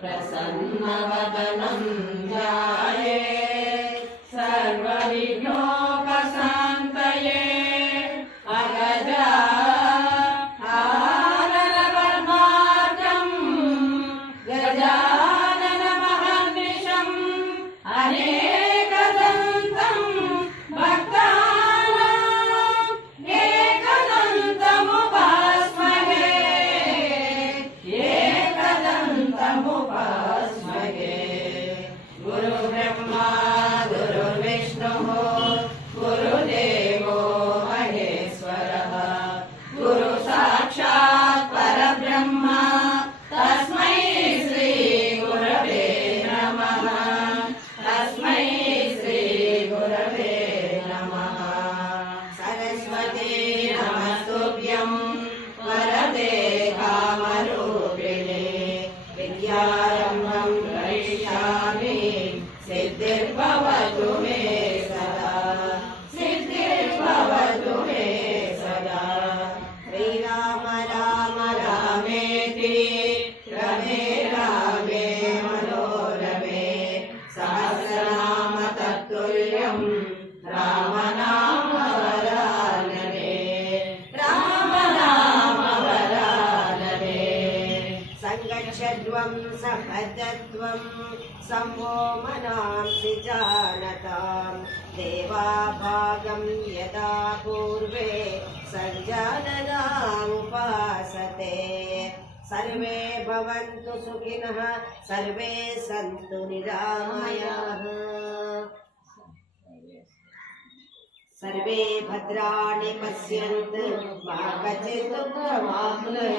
प्रसन्नवदनं ध्याये सहजत्वं सम्भो मनांसि जानतां देवाभागं यदा पूर्वे सञ्जाननामुपासते सर्वे भवन्तु सुखिनः, सर्वे सन्तु निरामयाः। सर्वे भद्राणि पश्यन्तु मा कचित् प्रमाप्नुयात्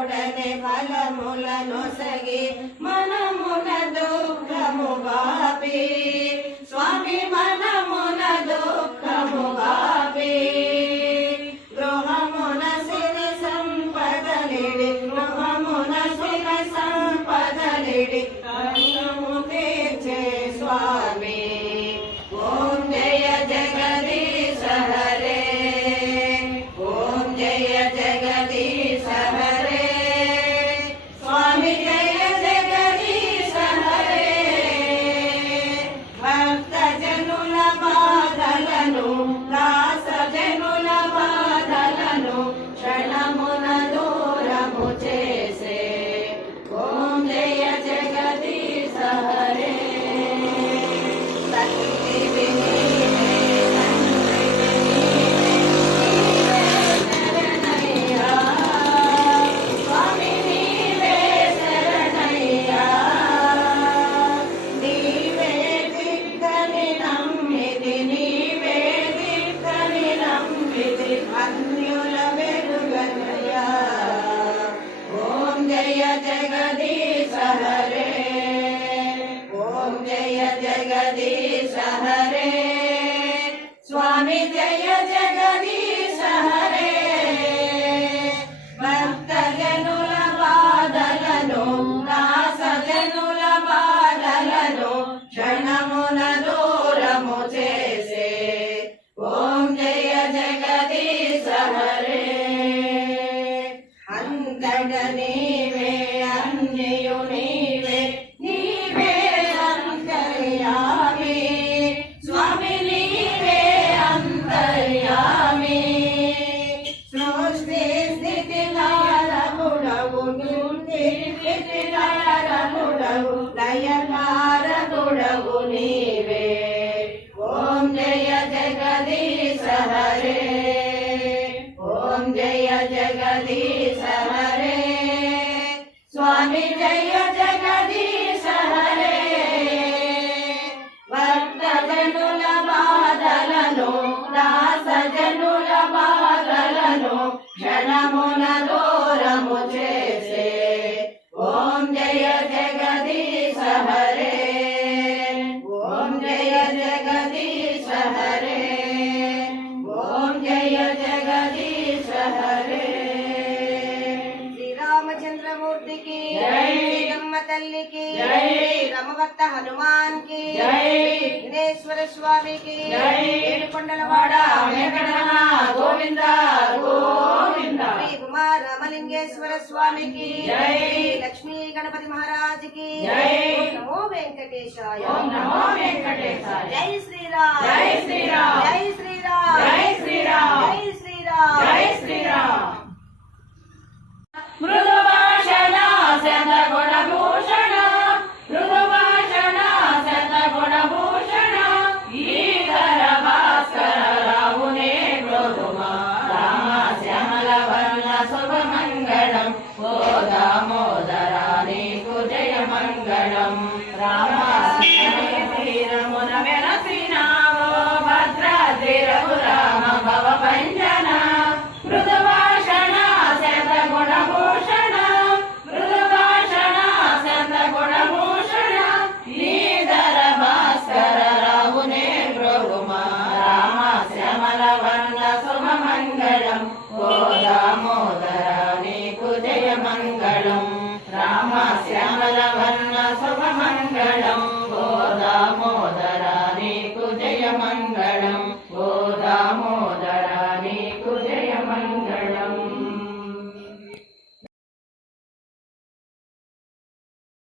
उड़ने फल मूल नोसगी हरे स्वामी जय जगदीश हरे भक्तजनुल बाधलनु दासजनुल बाधलनु क्षणमुन దూరము చేసే ఓం జయ జగదీశ హరే అంతటనే जगदीश हरे स्वामी जय जगदीश हरे भक्त जनुल बाधलनु दास जनुल बाधलनु క్షణమున దూరము చేసే ఓం జయ జగదీశ హరే ఓం జయ జగదీశ హరే की రమభక్త హనుమాన్కి విఘ్నేశ్వర స్వామికి. ఏడుకొండలవాడ గోవింద గోవింద. శ్రీ ఉమా రామలింగేశ్వర స్వామికి లక్ష్మీ గణపతి మహారాజ్కి నమో వెంకటేశాయ. నమో వెంకటేశాయ. జై శ్రీరామ్. జై శ్రీరామ్. జై శ్రీరామ్. జై శ్రీరామ్. జై శ్రీరామ్. జై శ్రీరామ్. Não.